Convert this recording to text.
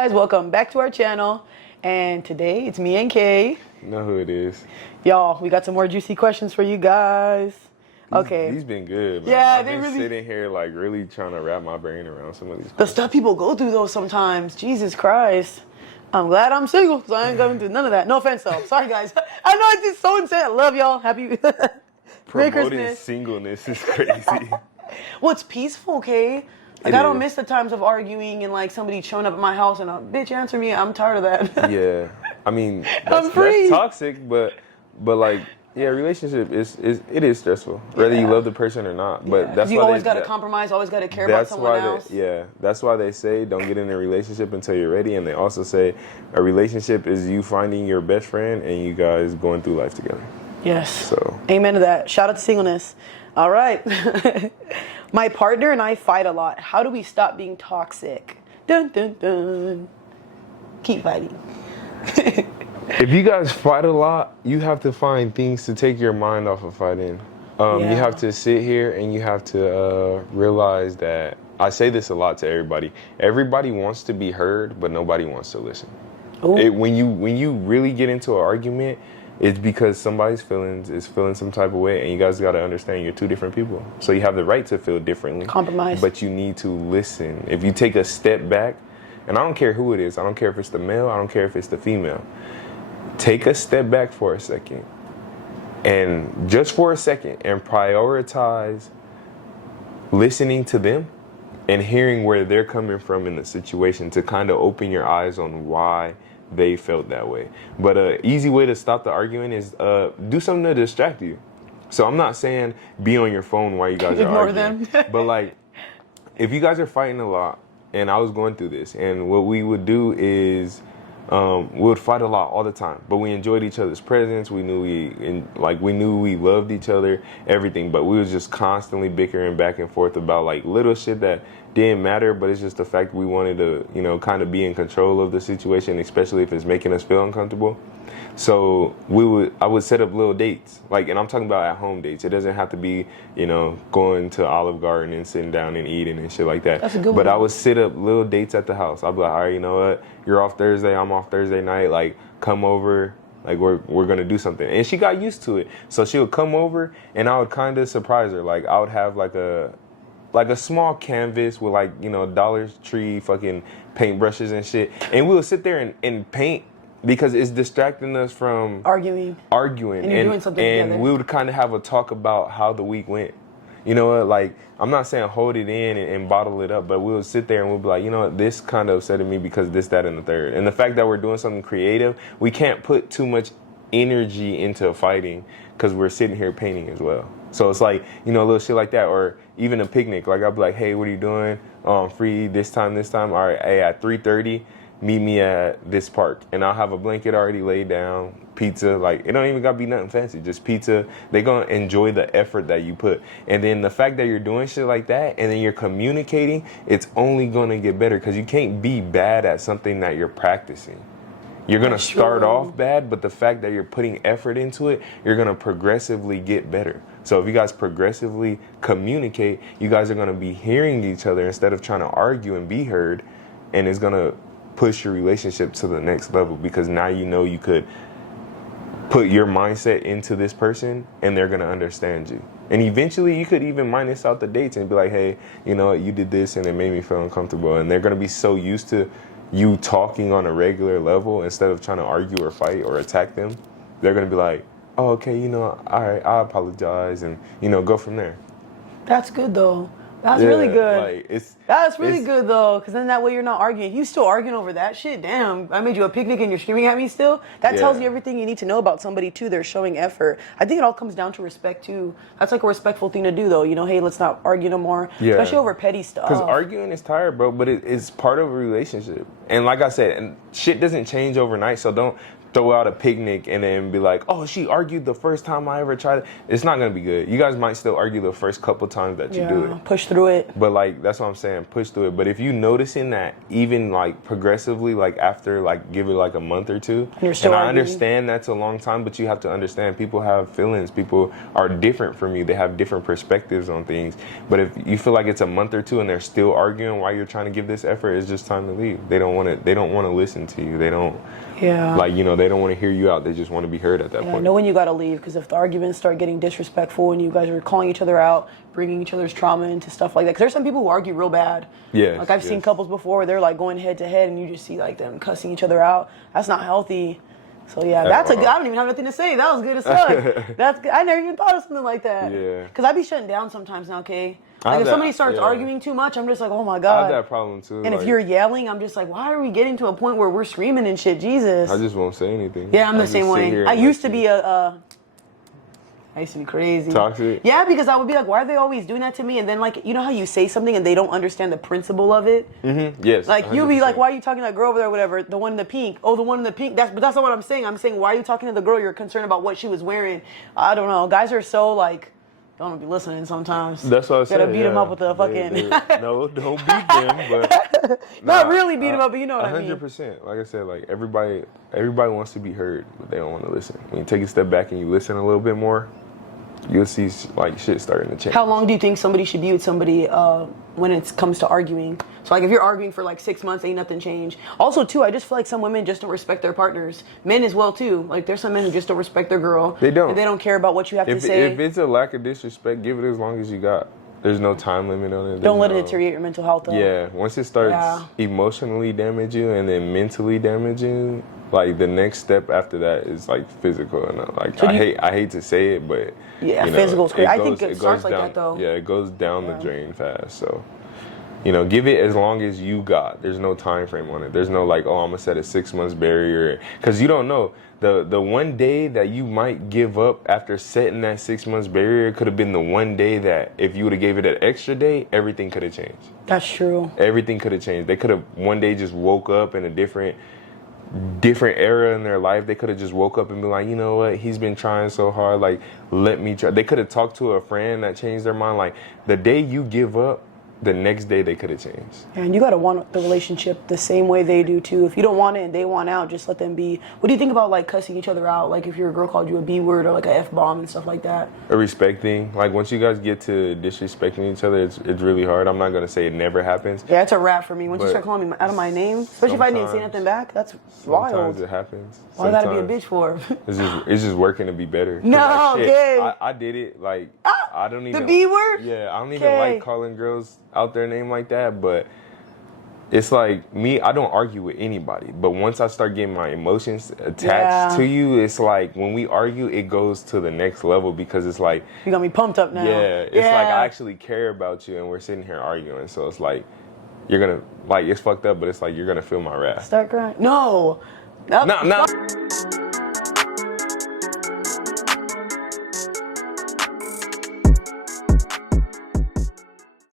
guys, welcome back to our channel. And today it's me and Kay. You know who it is. Y'all, we got some more juicy questions for you guys. Okay. These been good, man. Yeah, I've they been really sitting here like really trying to wrap my brain around some of these the questions. stuff people go through though sometimes. Jesus Christ. I'm glad I'm single because I ain't going through none of that. No offense though. Sorry guys. I know it's just so insane. I love y'all. Happy Merry Promoting Christmas. singleness is crazy. Well, it's peaceful, okay? Like, I don't miss the times of arguing and, like, somebody showing up at my house and, bitch, answer me. I'm tired of that. Yeah. I mean, I'm free. that's toxic, but like, yeah, relationship is stressful, whether you love the person or not. But that's you why always got to compromise, always got to care about someone else. That's why they say don't get in a relationship until you're ready. And they also say a relationship is you finding your best friend and you guys going through life together. Yes. So amen to that. Shout out to singleness. All right. My partner and I fight a lot. How do we stop being toxic? Dun, dun, dun. Keep fighting. If you guys fight a lot, you have to find things to take your mind off of fighting. You have to sit here and you have to realize that, I say this a lot to everybody. Everybody wants to be heard, but nobody wants to listen. When you really get into an argument, it's because somebody's feelings is feeling some type of way, and you guys got to understand you're two different people. So you have the right to feel differently. Compromise. But you need to listen. If you take a step back, and I don't care who it is, I don't care if it's the male, I don't care if it's the female. Take a step back for a second, and just for a second, and prioritize listening to them and hearing where they're coming from in the situation to kind of open your eyes on why they felt that way. But an easy way to stop the arguing is do something to distract you. So I'm not saying be on your phone while you guys are Ignore arguing. them. But like, if you guys are fighting a lot, and I was going through this, and what we would do is we would fight a lot all the time, but we enjoyed each other's presence. We knew we loved each other, everything. But we was just constantly bickering back and forth about like little shit that didn't matter. But it's just the fact we wanted to, kind of be in control of the situation, especially if it's making us feel uncomfortable. So I would set up little dates, and I'm talking about at home dates. It doesn't have to be, going to Olive Garden and sitting down and eating and shit like that. That's a good one. But I would set up little dates at the house. I'd be like, all right, you know what? You're off Thursday. I'm off Thursday night. Like, come over. Like, we're gonna do something. And she got used to it. So she would come over, and I would kind of surprise her. Like, I would have like a small canvas with Dollar Tree fucking paintbrushes and shit, and we would sit there and paint. Because it's distracting us from arguing, and you're doing something together. And we would kind of have a talk about how the week went. You know what? Like, I'm not saying hold it in and bottle it up, but we'll sit there and we'll be like, you know what? This kind of upsetted me because this, that, and the third. And the fact that we're doing something creative, we can't put too much energy into fighting because we're sitting here painting as well. So it's like, little shit like that, or even a picnic. Like, I'll be like, hey, what are you doing? Oh, I'm free this time. All right, hey, at 3:30. Meet me at this park, and I'll have a blanket already laid down, pizza, like it don't even gotta be nothing fancy, just pizza. They're gonna enjoy the effort that you put. And then the fact that you're doing shit like that and then you're communicating, it's only gonna get better because you can't be bad at something that you're practicing. You're gonna start off bad, but the fact that you're putting effort into it, you're gonna progressively get better. So if you guys progressively communicate, you guys are gonna be hearing each other instead of trying to argue and be heard, and it's gonna push your relationship to the next level because now you could put your mindset into this person and they're going to understand you. And eventually you could even minus out the dates and be like, hey, you know what, you did this and it made me feel uncomfortable. And they're going to be so used to you talking on a regular level instead of trying to argue or fight or attack them. They're going to be like, oh, okay, all right, I apologize, and, go from there. That's good though. That's really good. That's really good though, because then that way you're not arguing. If you still arguing over that shit, damn, I made you a picnic and you're screaming at me still. That tells you everything you need to know about somebody too. They're showing effort. I think it all comes down to respect too. That's like a respectful thing to do though. Hey, let's not argue no more, especially over petty stuff. Because arguing is tired, bro, but it's part of a relationship. And like I said, and shit doesn't change overnight, so don't throw out a picnic and then be like, oh, she argued the first time I ever tried it. It's not gonna be good. You guys might still argue the first couple times that you do it. Push through it. But like, that's what I'm saying, push through it. But if you noticing that even like progressively, like after like give it like a month or two, and you're still I arguing. understand that's a long time, but you have to understand people have feelings. People are different from you. They have different perspectives on things. But if you feel like it's a month or two and they're still arguing while you're trying to give this effort, it's just time to leave. They don't want to listen to you. They don't. Yeah. Like, you know, they don't want to hear you out. They just want to be heard at that point. I know when you got to leave, because if the arguments start getting disrespectful and you guys are calling each other out, bringing each other's trauma into stuff like that. Because there's some people who argue real bad. Yeah. Like I've seen couples before where they're like going head to head and you just see like them cussing each other out. That's not healthy. So yeah, that's a good, I don't even have nothing to say. That was good as fuck. That's good. I never even thought of something like that. Yeah. Because I be shutting down sometimes now, Kay. Like if somebody starts arguing too much, I'm just like, oh my God. I have that problem too. And if you're yelling, I'm just like, why are we getting to a point where we're screaming and shit? Jesus. I just won't say anything. Yeah, I'm the same way. I used to be I used to be crazy. Toxic? Yeah, because I would be like, why are they always doing that to me? And then like, you know how you say something and they don't understand the principle of it? Mm-hmm. Yes. Like 100%. you'll be like, why are you talking to that girl over there or whatever? The one in the pink. Oh, the one in the pink. But that's not what I'm saying. I'm saying, why are you talking to the girl? You're concerned about what she was wearing. I don't know. Guys are so like, don't be listening sometimes. That's what I said. Gotta beat them up with the fucking. No, don't beat them, but not really beat them up, but you know what I mean. 100%. Like I said, like everybody wants to be heard, but they don't want to listen. When you take a step back and you listen a little bit more, you'll see like shit starting to change. How long do you think somebody should be with somebody when it comes to arguing? So like if you're arguing for like 6 months, ain't nothing changed. Also too, I just feel like some women just don't respect their partners. Men as well too. Like there's some men who just don't respect their girl. They don't. And they don't care about what you have to say. If it's a lack of disrespect, give it as long as you got. There's no time limit on it. Don't let it deteriorate your mental health though. Yeah, once it starts emotionally damaging you and then mentally damaging you, like the next step after that is like physical. And like so I hate to say it, but yeah, you know, physical's crazy. I think it starts goes like down, that though. Yeah, it goes down the drain fast. So, you know, give it as long as you got. There's no time frame on it. There's no like, oh, I'm gonna set a 6 months barrier, because you don't know. The one day that you might give up after setting that 6 months barrier could have been the one day that if you would have gave it an extra day, everything could have changed. That's true. Everything could have changed. They could have one day just woke up in a different era in their life. They could have just woke up and be like, you know what, he's been trying so hard, like let me try. They could have talked to a friend that changed their mind. Like the day you give up, the next day they could have changed. And you gotta want the relationship the same way they do too. If you don't want it and they want out, just let them be. What do you think about like cussing each other out? Like if your girl called you a B word or like a F bomb and stuff like that? A respect thing. Like once you guys get to disrespecting each other, it's really hard. I'm not gonna say it never happens. Yeah, it's a wrap for me. Once you start calling me out of my name, especially if I didn't say nothing back, that's wild. Sometimes it happens. Why I gotta be a bitch for? It's just working to be better. No, like, okay. I did it. Like I don't even the B word. Yeah, I don't even like calling girls out their name like that, but it's like me, I don't argue with anybody, but once I start getting my emotions attached to you, it's like when we argue, it goes to the next level, because it's like you got me pumped up now. Yeah, it's like I actually care about you and we're sitting here arguing, so it's like you're gonna, like, it's fucked up, but it's like you're gonna feel my wrath. Start crying. No. No.